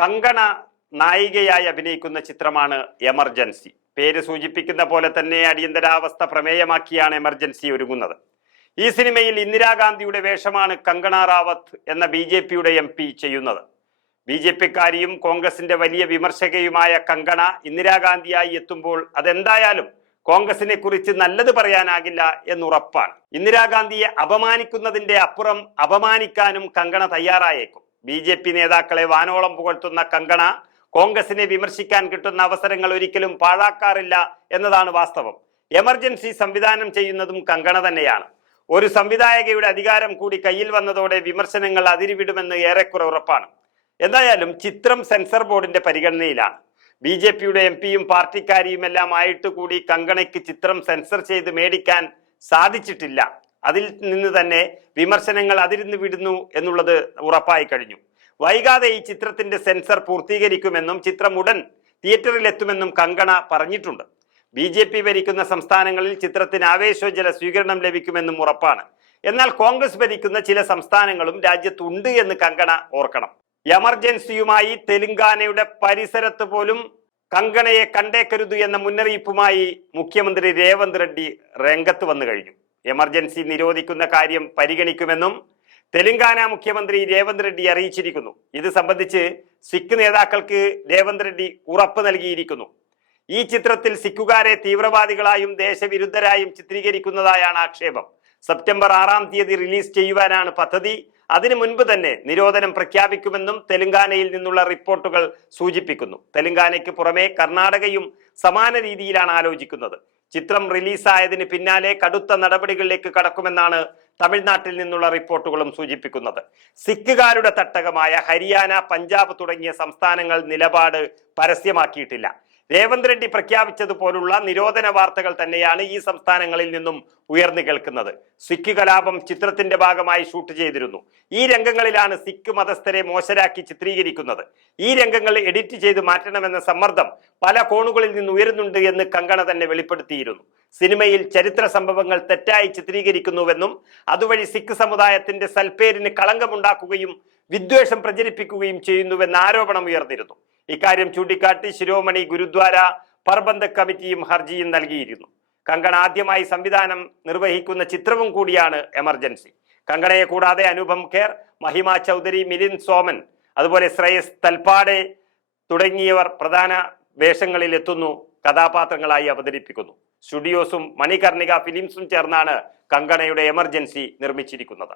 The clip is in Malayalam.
കങ്കണ നായികയായി അഭിനയിക്കുന്ന ചിത്രമാണ് എമർജൻസി. പേര് സൂചിപ്പിക്കുന്ന പോലെ തന്നെ അടിയന്തരാവസ്ഥ പ്രമേയമാക്കിയാണ് എമർജൻസി ഒരുങ്ങുന്നത്. ഈ സിനിമയിൽ ഇന്ദിരാഗാന്ധിയുടെ വേഷമാണ് കങ്കണ റാവത്ത് എന്ന ബി ജെ പിയുടെ എം പി ചെയ്യുന്നത്. ബി ജെ പിക്കാരിയും കോൺഗ്രസിന്റെ വലിയ വിമർശകയുമായ കങ്കണ ഇന്ദിരാഗാന്ധിയായി എത്തുമ്പോൾ അതെന്തായാലും കോൺഗ്രസിനെ കുറിച്ച് നല്ലത് പറയാനാകില്ല എന്നുറപ്പാണ്. ഇന്ദിരാഗാന്ധിയെ അപമാനിക്കുന്നതിന്റെ അപ്പുറം അപമാനിക്കാനും കങ്കണ തയ്യാറായേക്കും. ബി ജെ പി നേതാക്കളെ വാനോളം പുകഴ്ത്തുന്ന കങ്കണ കോൺഗ്രസിനെ വിമർശിക്കാൻ കിട്ടുന്ന അവസരങ്ങൾ ഒരിക്കലും പാഴാക്കാറില്ല എന്നതാണ് വാസ്തവം. എമർജൻസി സംവിധാനം ചെയ്യുന്നതും കങ്കണ തന്നെയാണ്. ഒരു സംവിധായകയുടെ അധികാരം കൂടി കയ്യിൽ വന്നതോടെ വിമർശനങ്ങൾ അതിരിവിടുമെന്ന് ഏറെക്കുറെ ഉറപ്പാണ്. എന്തായാലും ചിത്രം സെൻസർ ബോർഡിന്റെ പരിഗണനയിലാണ്. ബി ജെ പിയുടെ എം പിയും പാർട്ടിക്കാരിയും എല്ലാം ആയിട്ട് കൂടി കങ്കണയ്ക്ക് ചിത്രം സെൻസർ ചെയ്ത് മേടിക്കാൻ സാധിച്ചിട്ടില്ല. അതിൽ നിന്ന് തന്നെ വിമർശനങ്ങൾ അതിരുന്ന് വിടുന്നു എന്നുള്ളത് ഉറപ്പായി കഴിഞ്ഞു. വൈകാതെ ഈ ചിത്രത്തിന്റെ സെൻസർ പൂർത്തീകരിക്കുമെന്നും ചിത്രം ഉടൻ തിയേറ്ററിൽ എത്തുമെന്നും കങ്കണ പറഞ്ഞിട്ടുണ്ട്. ബി ജെ പി ഭരിക്കുന്ന സംസ്ഥാനങ്ങളിൽ ചിത്രത്തിന് ആവേശോജ്ജല സ്വീകരണം ലഭിക്കുമെന്നും ഉറപ്പാണ്. എന്നാൽ കോൺഗ്രസ് ഭരിക്കുന്ന ചില സംസ്ഥാനങ്ങളും രാജ്യത്തുണ്ട് എന്ന് കങ്കണ ഓർക്കണം. എമർജൻസിയുമായി തെലുങ്കാനയുടെ പരിസരത്ത് പോലും കങ്കണയെ കണ്ടേക്കരുത് എന്ന മുന്നറിയിപ്പുമായി മുഖ്യമന്ത്രി രേവന്ത് റെഡ്ഡി രംഗത്ത് വന്നു കഴിഞ്ഞു. എമർജൻസി നിരോധിക്കുന്ന കാര്യം പരിഗണിക്കുമെന്നും തെലങ്കാന മുഖ്യമന്ത്രി രേവന്ത് റെഡ്ഡി അറിയിച്ചിരിക്കുന്നു. ഇത് സംബന്ധിച്ച് സിഖ് നേതാക്കൾക്ക് രേവന്ത് റെഡ്ഡി ഉറപ്പ് നൽകിയിരിക്കുന്നു. ഈ ചിത്രത്തിൽ സിഖുകാരെ തീവ്രവാദികളായും ദേശവിരുദ്ധരായും ചിത്രീകരിക്കുന്നതായാണ് ആക്ഷേപം. സെപ്റ്റംബർ ആറാം തീയതി റിലീസ് ചെയ്യുവാനാണ് പദ്ധതി. അതിനു മുൻപ് തന്നെ നിരോധനം പ്രഖ്യാപിക്കുമെന്നും തെലങ്കാനയിൽ നിന്നുള്ള റിപ്പോർട്ടുകൾ സൂചിപ്പിക്കുന്നു. തെലങ്കാനയ്ക്ക് പുറമെ കർണാടകയും സമാന രീതിയിലാണ് ആലോചിക്കുന്നത്. ചിത്രം റിലീസായതിന് പിന്നാലെ കടുത്ത നടപടികളിലേക്ക് കടക്കുമെന്നാണ് തമിഴ്നാട്ടിൽ നിന്നുള്ള റിപ്പോർട്ടുകളും സൂചിപ്പിക്കുന്നത്. സിഖുകാരുടെ തട്ടകമായ ഹരിയാന പഞ്ചാബ് തുടങ്ങിയ സംസ്ഥാനങ്ങൾ നിലപാട് പരസ്യമാക്കിയിട്ടില്ല. രേവന്ത് റെഡ്ഡി പ്രഖ്യാപിച്ചതുപോലുള്ള നിരോധന വാർത്തകൾ തന്നെയാണ് ഈ സംസ്ഥാനങ്ങളിൽ നിന്നും ഉയർന്നു കേൾക്കുന്നത്. സിഖ് കലാപം ചിത്രത്തിന്റെ ഭാഗമായി ഷൂട്ട് ചെയ്തിരുന്നു. ഈ രംഗങ്ങളിലാണ് സിഖ് മതസ്ഥരെ മോശരാക്കി ചിത്രീകരിക്കുന്നത്. ഈ രംഗങ്ങൾ എഡിറ്റ് ചെയ്ത് മാറ്റണമെന്ന സമ്മർദ്ദം പല കോണുകളിൽ നിന്ന് ഉയരുന്നുണ്ട് എന്ന് കങ്കണ തന്നെ വെളിപ്പെടുത്തിയിരുന്നു. സിനിമയിൽ ചരിത്ര സംഭവങ്ങൾ തെറ്റായി ചിത്രീകരിക്കുന്നുവെന്നും അതുവഴി സിഖ് സമുദായത്തിന്റെ സൽപ്പേരിന് കളങ്കമുണ്ടാക്കുകയും വിദ്വേഷം പ്രചരിപ്പിക്കുകയും ചെയ്യുന്നുവെന്ന ആരോപണം ഉയർന്നിരുന്നു. ഇക്കാര്യം ചൂണ്ടിക്കാട്ടി ശിരോമണി ഗുരുദ്വാര പർബന്ധ കമ്മിറ്റിയും ഹർജിയും നൽകിയിരുന്നു. കങ്കണ ആദ്യമായി സംവിധാനം നിർവഹിക്കുന്ന ചിത്രവും കൂടിയാണ് എമർജൻസി. കങ്കണയെ കൂടാതെ അനുപം ഖേർ മഹിമ ചൗധരി മിലിൻ സോമൻ അതുപോലെ ശ്രേയസ് തൽപ്പാടെ തുടങ്ങിയവർ പ്രധാന വേഷങ്ങളിൽ എത്തുന്നു കഥാപാത്രങ്ങളായി അവതരിപ്പിക്കുന്നു. സ്റ്റുഡിയോസും മണികർണിക ഫിലിംസും ചേർന്നാണ് കങ്കണയുടെ എമർജൻസി നിർമ്മിച്ചിരിക്കുന്നത്.